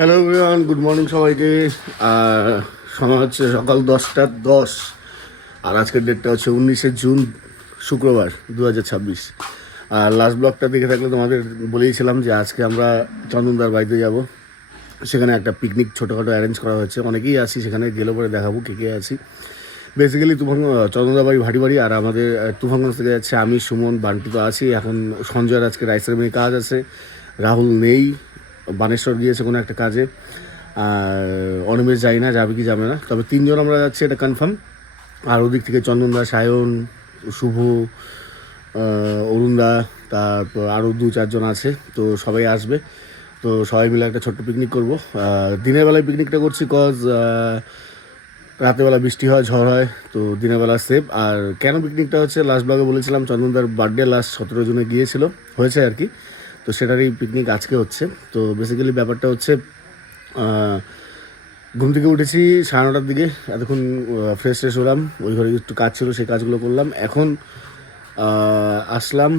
Hello everyone, good morning সবাইকে। সময় হচ্ছে সকাল 10টা 10 আর আজকের ডেটটা হচ্ছে 19শে জুন, শুক্রবার 2026। আর লাস্ট ব্লগটা দেখে থাকলে তোমাদের বলেইছিলাম যে আজকে আমরা চন্দনদার বাড়িতে যাব। সেখানে একটা পিকনিক ছোটোখাটো অ্যারেঞ্জ করা হয়েছে, অনেকেই আছি সেখানে, গেলে পরে দেখাবো কে কে আছি। বেসিক্যালি চন্দনদার বাড়ি ভাটি বাড়ি, আর আমাদের তুফানগঞ্জ থেকে যাচ্ছে আমি, সুমন, বান্টি তো আছি। এখন সঞ্জয়ের আজকে রাইসের মেয়ে কাজ আছে, রাহুল নেই, বানেশ্বর গিয়েছে কোনো একটা কাজে, আর অনিমেষ যাই না, যাবে কি যাবে না, তবে 3জন আমরা যাচ্ছি, এটা কনফার্ম। আর ওদিক থেকে চন্দনদা, সায়ন, শুভ, অরুণদা, তারপর আরও 2-4 জন আছে, তো সবাই আসবে। তো সবাই মিলে একটা ছোট্ট পিকনিক করবো। দিনের বেলায় পিকনিকটা করছি কজ রাতেরবেলা বৃষ্টি হয়, ঝড় হয়, তো দিনের বেলা সেফ। আর কেন পিকনিকটা হচ্ছে, লাস্ট ব্লগে বলেছিলাম চন্দনদার বার্থডে লাস্ট 17 জুনে গিয়েছিল, হয়েছে আর কি, তো সেটারই পিকনিক আজকে হচ্ছে। তো বেসিক্যালি ব্যাপারটা হচ্ছে ঘুম থেকে উঠেছি 9:30টার দিকে, এতক্ষণ ফ্রেশ হলাম, ওই ঘরে একটু কাজ ছিল, সেই কাজগুলো করলাম। এখন আসলাম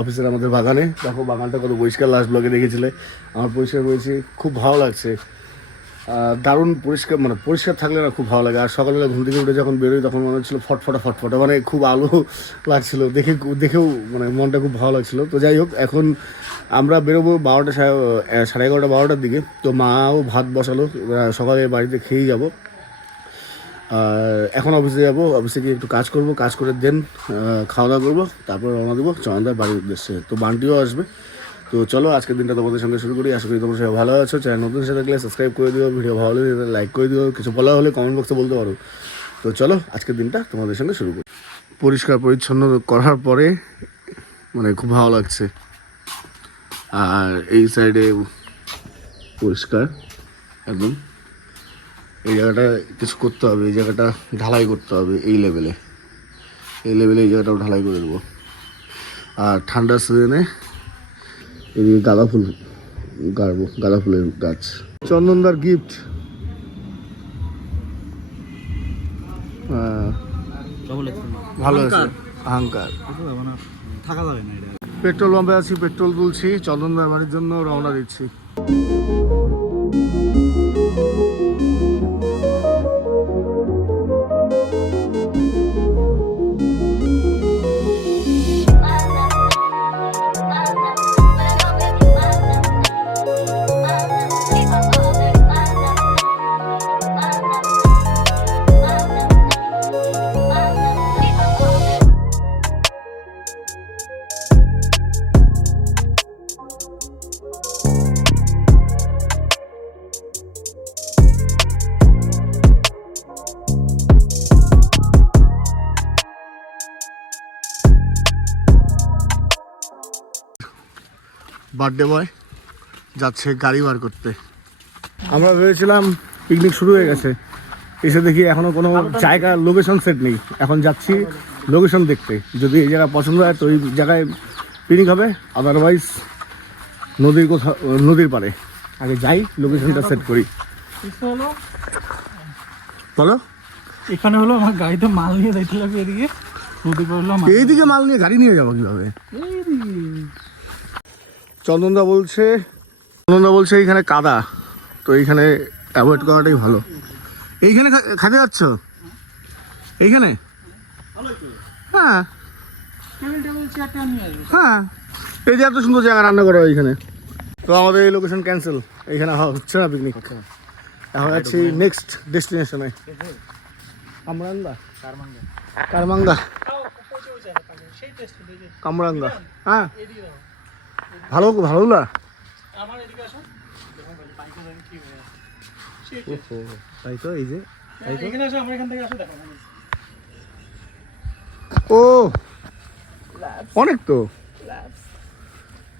অফিসের আমাদের বাগানে। দেখো বাগানটা কত পরিষ্কার, লাস্ট ব্লগে দেখেছিলে, আমার পরিষ্কার করেছি, খুব ভালো লাগছে। দারুণ পরিষ্কার, মানে পরিষ্কার থাকলে না খুব ভালো লাগে। আর সকালবেলা ঘুম থেকে উঠে যখন বেরোই তখন মনে হচ্ছিলো ফটফটা, মানে খুব আলো লাগছিলো, দেখেও মানে মনটা খুব ভালো লাগছিলো। তো যাই হোক, এখন আমরা বেরোবো 12টা, 11:30, 12টার দিকে। তো মাও ভাত বসালো, সকালে বাড়িতে খেয়েই যাবো। আর এখন অফিসে যাবো, অফিসে গিয়ে একটু কাজ করবো, কাজ করে দেন খাওয়া দাওয়া করবো, তারপর রওনা দেবো চন্দনদার বাড়ির উদ্দেশ্যে। তো বান্টিও আসবে। তো চলো আজকের দিনটা তোমাদের সঙ্গে শুরু করি। আশা করি তোমরা সবাই ভালো আছো। চ্যানেল নতুন এসে থাকলে সাবস্ক্রাইব করে দিও, ভিডিও ভালো লাগলে লাইক করে দিও, কিছু বলা হলে কমেন্ট বক্সে বলতে পারো। তো চলো আজকের দিনটা তোমাদের সঙ্গে শুরু করি। পরিষ্কার পরিচ্ছন্ন করার পরে মানে খুব ভালো লাগছে। আর এই সাইডে পরিষ্কার একদম। এই জায়গাটা কিছু করতে হবে, এই জায়গাটা ঢালাই করতে হবে, এই লেভেলে এই জায়গাটাও ঢালাই করে দেবো। আর ঠান্ডার সিজনে এদিকে গাঁদা ফুল গাড়বো, গাঁদা ফুলের গাছ। চন্দনদার গিফট। ভালো আছে, অহংকার। পেট্রোল পাম্পে আছি, পেট্রোল তুলছি, চন্দনদার বাড়ির জন্য রওনা দিচ্ছি। বার্থডে বয় যাচ্ছে গাড়ি বার করতে। আমরা ভেবেছিলাম পিকনিক শুরু হয়ে গেছে, এসে দেখি এখনও কোনো জায়গা লোকেশন সেট নেই। এখন যাচ্ছি লোকেশন দেখতে, যদি এই জায়গা পছন্দ হয় তো ওই জায়গায় পিকনিক হবে, আদারওয়াইজ নদীর পাড়ে। আগে যাই, লোকেশনটা সেট করি। বলো, এখানে হলো আমার গাড়িতে মাল নিয়ে যাইতে লাগবে, এদিকে এইদিকে মাল নিয়ে গাড়ি নিয়ে যাবো কিভাবে? চন্দনদা বলছে এইখানে কাদা, তো এইখানে অ্যাভয়েড করাটাই ভালো। এইখানে খাতে যাচ্ছ? এইখানে? হ্যাঁ হ্যাঁ, এই যে এত সুন্দর জায়গা রান্না করা এইখানে। তো আমাদের এই লোকেশন ক্যান্সেল, এইখানে হচ্ছে না পিকনিক। এখন যাচ্ছি নেক্সট ডেস্টিনেশনে, কামরাঙ্গা। হ্যাঁ ভালো না? তাই তো, এই যে ও অনেক তো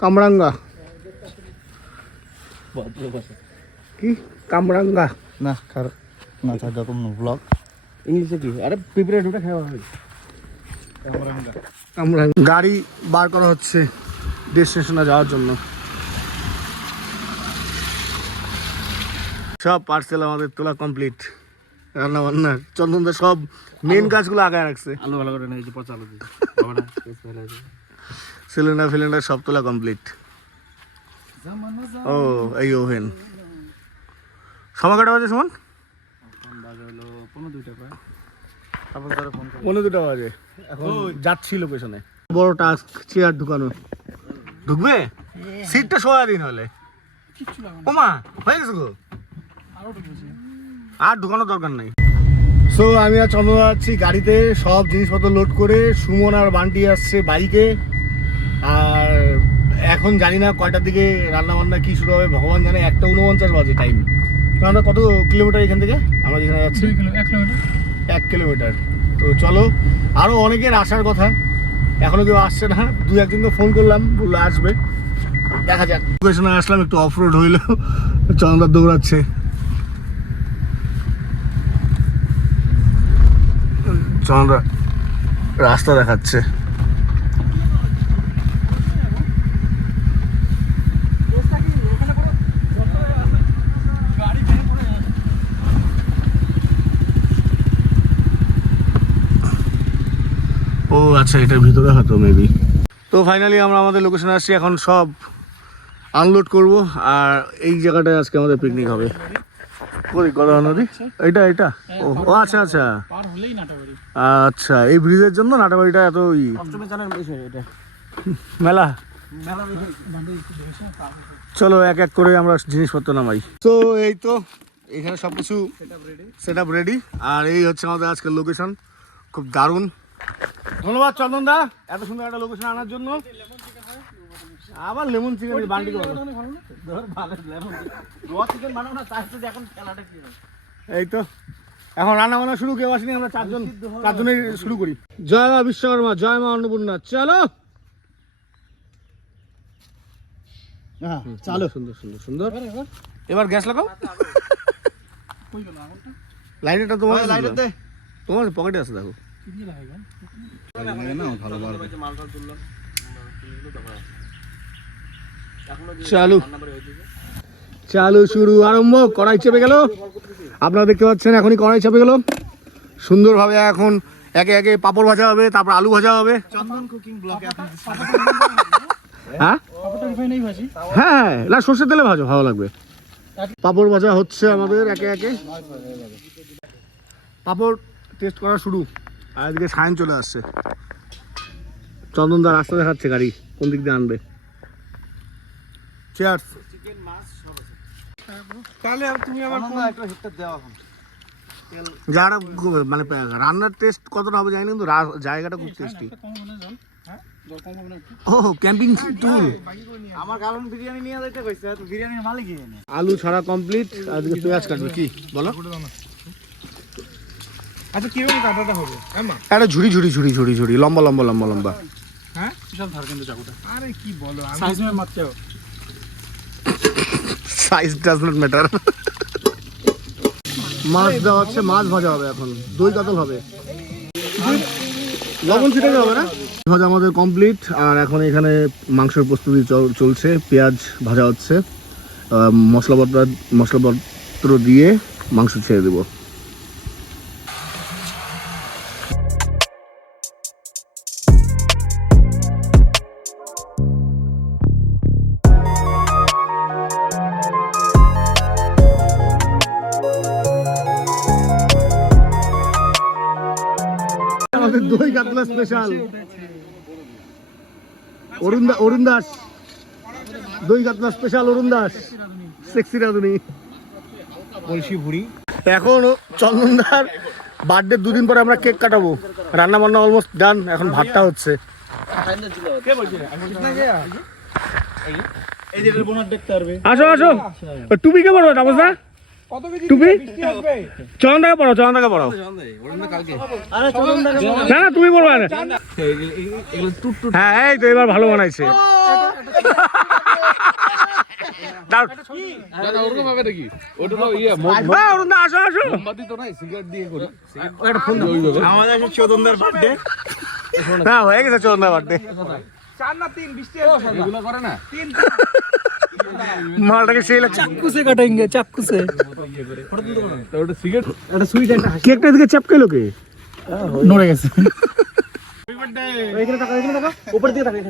কামরাঙ্গা। কি কামরাঙ্গা না না থাকা কোন ব্লগ ইংলিশে কি? আরে পিঁপড়ে ঢুকে খাওয়া হয়। কামরাঙ্গা গাড়ি বার করা হচ্ছে ডেস্টিনেশনে যাওয়ার জন্য। সব পার্সেল আমাদের তোলা কমপ্লিট, রান্না বান্না চন্দনদা সব মেন কাজগুলো আগায় রাখছে। আলু ভালো করে নেই, পচা আলু সিলিন্ডার সব তোলা কমপ্লিট। ও এই ওভেন সময় কটা বাজে সুমন? বাজে হলো 1:02 প্রায়। তারপর ধরো ফোন করে 2:30 বাজে, এখন যাচ্ছি লোকেশনে। বড় টাস্ক চেয়ার ঢুকানো। ঢুকবে? সিটটা সরা দিন হলে। কিচ্ছু লাগে না, ওমা হয়ে গেছে গো, আরো ঢুকেছে। আর ঢুকানোর দরকার নাই। সো আমি আর চন্দ্র যাচ্ছি গাড়িতে, সব জিনিসপত্র লোড করে। সুমন আর বান্টি আসছে বাইকে। আর এখন জানি না কয়টার দিকে রান্না বান্না কি শুরু হবে, ভগবান জানে। 1:49 বাজে টাইম। তো আমরা কত কিলোমিটার এখান থেকে, আমরা যেখানে যাচ্ছি? 1 কিলোমিটার। 1 কিলোমিটার। তো চলো, আরও অনেকের আসার কথা, এখনো কেউ আসছে না। 2-1জনকে ফোন করলাম, বললো আসবে, দেখা যাক। লোকেশনে আসলাম, একটু অফ রোড হইলো। চন্দ্র দৌড়াচ্ছে, চন্দ্র রাস্তা দেখাচ্ছে। ও আচ্ছা, এটার ভিতরে হয়তো মেবি। তো ফাইনালি আমরা আমাদের লোকেশনে আসছি, এখন সব আনলোড করব। আর এই জায়গাটায় আজকে আমাদের পিকনিক হবে। কই গদা নদী? এটা এটা ও ও আচ্ছা আচ্ছা পার হলেই নাটাবাড়ি। আচ্ছা, এই ব্রিজের জন্য নাটাবাড়িটা এত অষ্টমী জানার বিষয় এটা। মেলা। মেলা বান্ধে দেখেছ পার হতে। চলো এক এক করে আমরা জিনিসপত্র নামাই। তো এই তো এখানে সব কিছু সেট আপ রেডি। আর এই হচ্ছে আমাদের আজকের লোকেশন, খুব দারুণ। ধন্যবাদ চন্দন দা এত সুন্দর একটা লোকেশন আনার জন্য। আবার লেমন চিকেন বান্ডিকে বলো। এই তো এখন রান্না বান্না শুরু, কেউ আসেনি, আমরা চারজনে শুরু করি। জয় মা বিশ্বকর্মা, জয় মা অন্নপূর্ণা। চলো চালো, সুন্দর সুন্দর সুন্দর। এবার গ্যাস লাগাও। কই গেল আগুনটা? লাইটারটা তোমার লাইটার দে, তোমার পকেটে আছে দেখো। কি দিয়ে লাগাইবেন? চালু চালু শুরু আরম্ভ। কড়াই চেপে গেল, আপনারা দেখতে পাচ্ছেন এখনই কড়াই চেপে গেল সুন্দরভাবে। এখন একে একে পাপড় ভাজা হবে, তারপর আলু ভাজা হবে। চন্দন কুকিং ব্লগে আপনি হ্যাঁ পাপড়টা রিফাইন নাই ভাজি। হ্যাঁ, না সর্ষের তেলে ভাজো, ভালো লাগবে। পাপড় ভাজা হচ্ছে আমাদের একে একে। পাপড় টেস্ট করা শুরু। আর এদিকে সায়ন চলে আসছে। চন্দনদা রাস্তা দেখাচ্ছে গাড়ি কোন দিক দিয়ে আনবে। চেয়ার্স। তাহলে আর তুমি আবার কোন একটা হিটটা দাও এখন। যারা মানে রান্নার টেস্ট কতটা হবে জানি না, কিন্তু জায়গাটা খুব টেস্টি। কম হবে না জল? হ্যাঁ জল কম হবে না একটু? ও ক্যাম্পিং টুল। আমার কারণ বিরিয়ানি নিয়ে যাইতে কইছে, তো বিরিয়ানির মালিকই এনে। আলু ছাড়া কমপ্লিট। আর এদিকে পেঁয়াজ কাটবে। কি বলো? আচ্ছা কিরকম কাটাটা হবে? একটা ঝুড়ি ঝুড়ি ঝুড়ি ঝুড়ি ঝুড়ি লম্বা লম্বা লম্বা লম্বা। হ্যাঁ বিশাল ধার কিন্তু চাকুটা। আরে কি বলো, সাইজ মে মত চাও। Size does not matter. মাছ দেওয়া হচ্ছে, মাছ ভাজা হবে এখন, দই কাতল হবে, লবণ ছিটাতে হবে না। ভাজা আমাদের কমপ্লিট। আর এখন এখানে মাংসের প্রস্তুতি চলছে, পেঁয়াজ ভাজা হচ্ছে। মশলাপত্র দিয়ে মাংস ছেড়ে দেবো। আমাদের দই কাতলা স্পেশাল। অরুণ দাস, দই কাতলা স্পেশাল অরুণ দাস, সেক্সি রাঁধুনি বলছি ভুড়ি। এখন চন্দনদার বার্থডে 2 দিন পরে আমরা কেক কাটাবো। রান্না বান্না অলমোস্ট ডান, এখন ভাতটা হচ্ছে। আসো আসো, টুপি কে পড়ো তাপস দা? টুপি চন্দনদাকে পড়াও, চন্দনদাকে পড়াও। না না তুমি পড়বা না। হ্যাঁ এই তো এবার ভালো বানাইছে। আসো আসো। হ্যাঁ হয়ে গেছে চন্দনদার বার্থডে। মালটাকে সেই লাগছে। চাকুসে কাটেঙ্গে, চাকুসে। কেকটা এদিকে চাপকে লোকে নড়ে গেছে। উপর দিকে থাকে।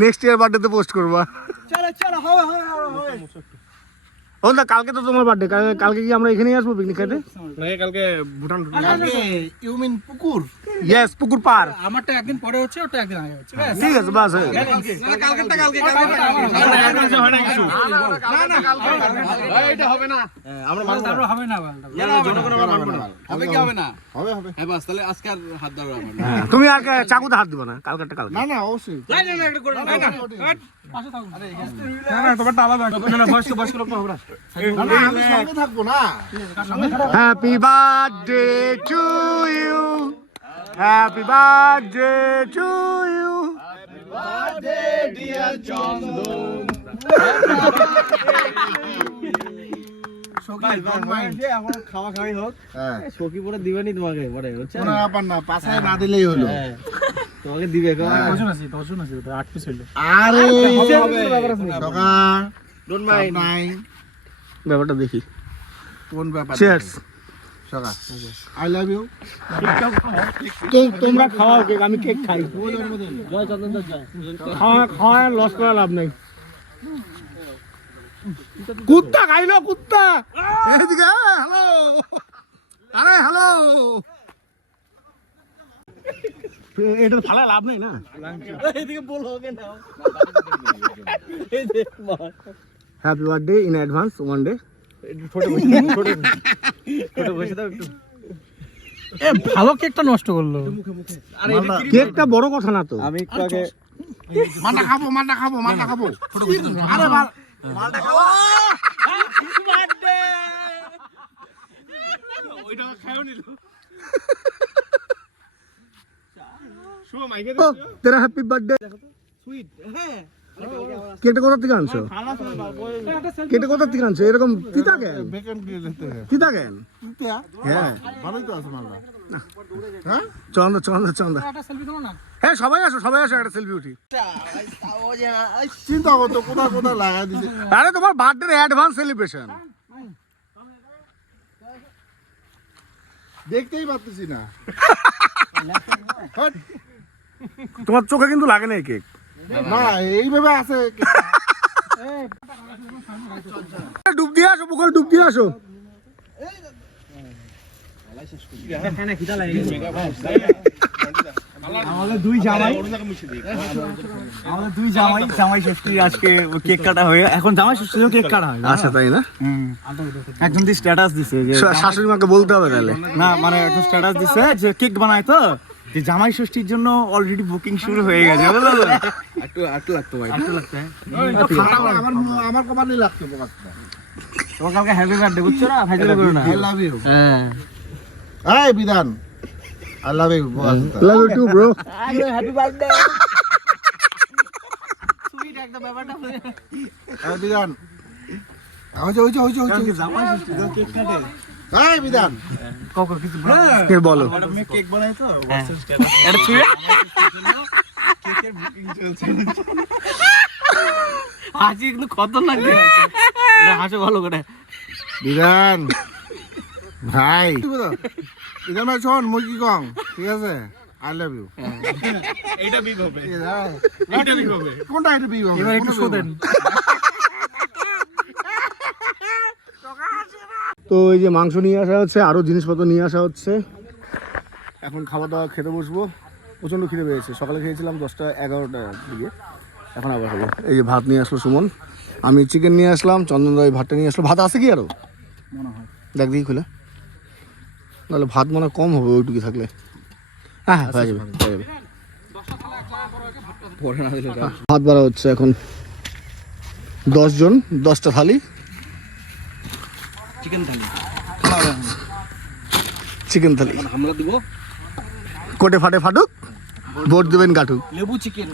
নেক্সট ইয়ার বার্থডেতে পোস্ট করবা। ও না, কালকে তো তোমার বার্থডে, কালকে কি আমরা এখানেই আসবো পিকনিক খেতে? কালকে ভুটান ইউ মিন পুকুর? ইয়েস, পুকুর পার। আমারটা একদিন পরে হচ্ছে, ওটা একদিন আগে হচ্ছে। ঠিক আছে, বাস হয়ে গেল। এটা হবে না, আমরা মানবো না, হবে না, হবে কি হবে না, হবে হবে। হ্যাঁ বাস, তাহলে আজকে আর হাত দাও না। তুমি আর চাকুতে হাত দিবা না, কালকেরটা কালকে। না না অবশ্যই। না এটা করে না, পাশে থাকো। না তোমারটা আলাদা, না বয়স্ক লোক হবে না। না না আমি সঙ্গে থাকবো না। Happy birthday to you, happy birthday to you. খাওয়া খাওয়াই হোক, হ্যাঁ সখী পরে দিবেনি তোমাকে পরে, বুঝছো? কোনো ব্যাপার না, পাশায় না দিলেই হলো। তোমাকে দিবে। হ্যাঁ। দর্শন আছে, 8 পিস হইলো। আরে সকা ডোন্ট নাই ব্যাপারটা দেখি। কোন ব্যাপার? চিয়ার্স। সকা আই লাভ ইউ। তোমরা খাওয়াও কেক, আমি কেক খাই। খাওয়া লস করা লাভ নাই। কুত্তা খাইলো, কুত্তা এদিকে। হ্যালো, আরে হ্যালো। এটা ফালা লাভ নাই না। এদিকে বলো কেন? Happy birthday in advance, one day. ছোট বসে দাও একটু। এ ভালো কেকটা নষ্ট করলো। আরে এটা কেকটা বড় কথা না তো। আমি একটু আগে মান্ডা খাবো মান্ডা খাবো মান্ডা খাবো। আরে মালটা খাবো। Happy birthday. ওইটা খায়ও নিল। শো মাইকে ও, তেরা হ্যাপি বার্থডে। সুইট। হ্যাঁ। কেকটা কোথা থেকে আনছো? কেকটা কোথা থেকে আনছো? এরকম তিতা কেন? বেকন কি লেতে है? তিতা কেন? क्या? হ্যাঁ, ভালোই তো আছে মালটা। হ্যাঁ? চন্দ্র। একটা সেলফি দাও না। হ্যাঁ, সবাই আসো একটা সেলফি উঠি। চিন্তা করতো কোথায় লাগাই দিছে। আরে তোমার বার্থডে অ্যাডভান্স সেলিব্রেশন। দেখতেই পাচ্ছি না। তোমার চোখে কিন্তু লাগে না এই কেক। না এইভাবে আছে। ডুব দিয়ে আসো, পুকুরে ডুব দিয়ে আসো। আমাদের দুই জামাই ষষ্ঠী আজকে কেক কাটা হয়ে, এখন জামাই ষষ্ঠীও কেক কাটা হয়। আচ্ছা, তাই না? একজন দি স্ট্যাটাস দিছে যে শাশুড়ি মাকে বলতে হবে তাহলে। না মানে একজন স্ট্যাটাস দিছে যে কেক বানায় তো, যে জামাই ষষ্ঠীর জন্য অলরেডি বুকিং শুরু হয়ে গেছে। একটু লাগতো ভাই, একটু লাগতো। আমার কমানি লাগতো পোকাটা। তোমার কালকে হ্যাপি বার্থডে, বুঝছো না? ফাইজল করো না। I love you. হ্যাঁ, এই Bidhan I love you. Love you too bro. Happy birthday. Sweet একটা ব্যাপারটা। এই বিধান হইছে জামাই ষষ্ঠী তো কেক কাটে। এই বিধান কখন কিছু কে বলো? আমি কেক বানাই তো, এটা ছুঁয়ে কেকের বুকিং চলছে। হাসি কিন্তু খতরনাক লাগে। এটা হাসো ভালো করে। বিধান ভাই বিধান ভাই শোন মুই কি কং, ঠিক আছে? I love you. এইটা বিগ হবে, এইটা বিগ হবে। কোনটা এটা বিগ হবে? এবার একটু শোধেন। তো এই যে মাংস নিয়ে আসা হচ্ছে, আরো জিনিসপত্র নিয়ে আসা হচ্ছে। এখন খাওয়া দাওয়া খেতে বসবো। প্রচণ্ড খিদে পেয়েছে, সকালে খেয়েছিলাম 10টা-11টার দিকে, এখন আবার খাবো। এই যে ভাত নিয়ে আসলো সুমন, আমি চিকেন নিয়ে আসলাম, চন্দন ভাই ভাতটা নিয়ে আসলো। ভাত আছে কি আরো? মনে হয় দেখ দেখি খুলে, নাহলে ভাত মনে হয় কম হবে ওইটুকু থাকলে। হ্যাঁ হ্যাঁ, হয়ে যাবে হয়ে যাবে। ভাত বাড়া হচ্ছে এখন 10 জন, 10টা থালি চিকেন থালি। চিকেন থালি। আমরা দিব কোটে ফাটে ফাটুক, ভোট দেবেন কাটুক। লেবু চিকেন,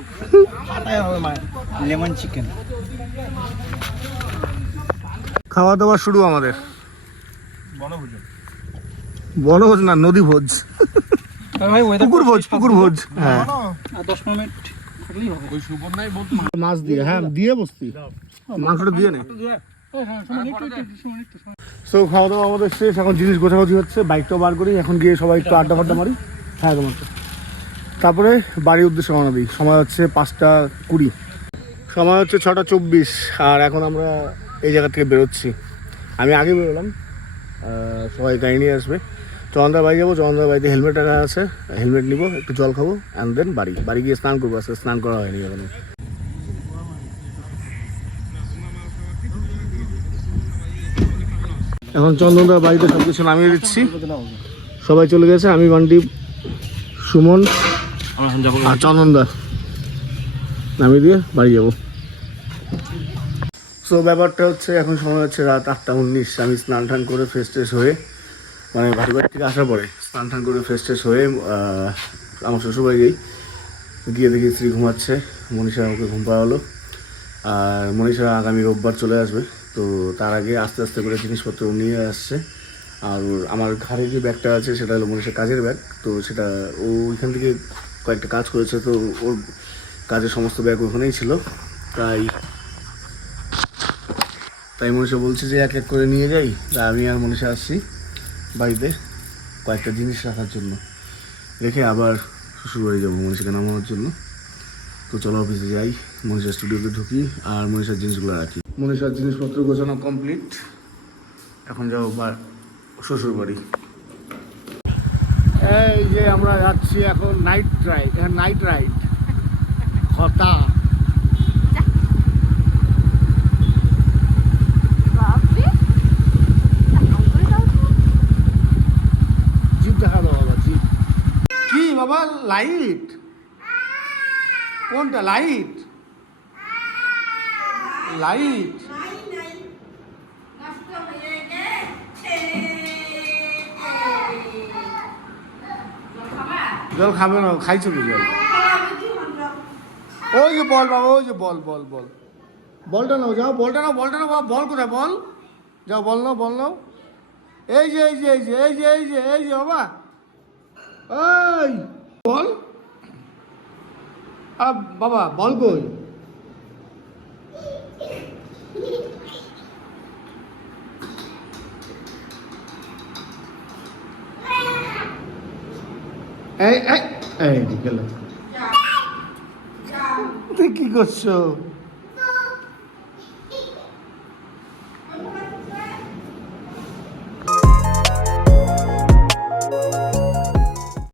লেমন চিকেন। খাওয়া দাওয়া শুরু আমাদের। বনভোজ না, নদী ভোজ, পুকুর ভোজ। হ্যাঁ, 10 মিনিট থাকলেই হবে। ওই সুবর্ণাই বলতো মাছ দিয়ে, হ্যাঁ দিয়ে বসতি, মাংসটা দিয়ে নে। সো খাওয়া দাওয়া আমাদের শেষ, এখন জিনিস গোছাগুছি হচ্ছে, বাইকটাও বার করি, এখন গিয়ে সবাই একটু আড্ডা ফাড্ডা মারি, হ্যাঁ তোমার তারপরে বাড়ির উদ্দেশ্যে রওনা দিই। সময় হচ্ছে 5:20, সময় হচ্ছে 6:24, আর এখন আমরা এই জায়গা থেকে বেরোচ্ছি। আমি আগে বেরোলাম, সবাই গাড়ি নিয়ে আসবে। চন্দনদার বাড়ি যাবো, চন্দনদার বাড়িতে হেলমেট রাখা আছে, হেলমেট নিবো, একটু জল খাবো, অ্যান্ড দেন বাড়ি গিয়ে স্নান করবো। আজকে স্নান করা হয়নি এখনো। এখন চন্দনদার বাড়িতে সব কিছু নামিয়ে দিচ্ছি, সবাই চলে গেছে, আমি বান্টি, সুমন আর চন্দনদা নামিয়ে দিয়ে বাড়ি যাবো। সো ব্যাপারটা হচ্ছে এখন সময় হচ্ছে রাত 8:19। আমি স্নান টান করে ফ্রেশ ট্রেশ হয়ে, মানে বাড়ি থেকে আসার পরে স্নান টান করে ফ্রেশ ট্রেশ হয়ে আমার শ্বশুরবাড়ি গিয়ে দেখি স্ত্রী ঘুমাচ্ছে, মনীষা আমাকে ঘুম পাওয়ালো। আর মনীষা আগামী রোববার চলে আসবে, তো তার আগে আস্তে আস্তে করে জিনিসপত্র নিয়ে আসছে। আর আমার ঘাড়ে যে ব্যাগটা আছে সেটা হলো মনীষার কাজের ব্যাগ, তো সেটা ও ওইখান থেকে কয়েকটা কাজ করেছে, তো ওর কাজের সমস্ত ব্যাগ ওখানেই ছিল। তাই মনীষা বলছে যে এক এক করে নিয়ে যাই। তা আমি আর মনীষা আসছি বাড়িতে কয়েকটা জিনিস রাখার জন্য, রেখে আবার শ্বশুরবাড়ি যাবো মনীষাকে নামানোর জন্য। তো চলো অফিসে যাই, মনীষার স্টুডিওতে ঢুকি আর মনীষার জিনিসগুলো রাখি। মনীষার জিনিসপত্র গোছানো কমপ্লিট, এখন যাবো শ্বশুরবাড়ি। এই যে আমরা যাচ্ছি এখন নাইট রাইড হতা। জিপ দেখা দাও বাবা, জিপ কি বাবা? লাইট কোনটা? লাইট জল খাবে না, খাইছো কি জল? ওই যে বল বাবা, ওই যে বল বলটা নাও, যাও বলটা নাও বাবা। বল কোথায়? বল যাও, বল নাও। এই যে বাবা, এই বল। বাবা বল কই? এই গেল, কি করছো?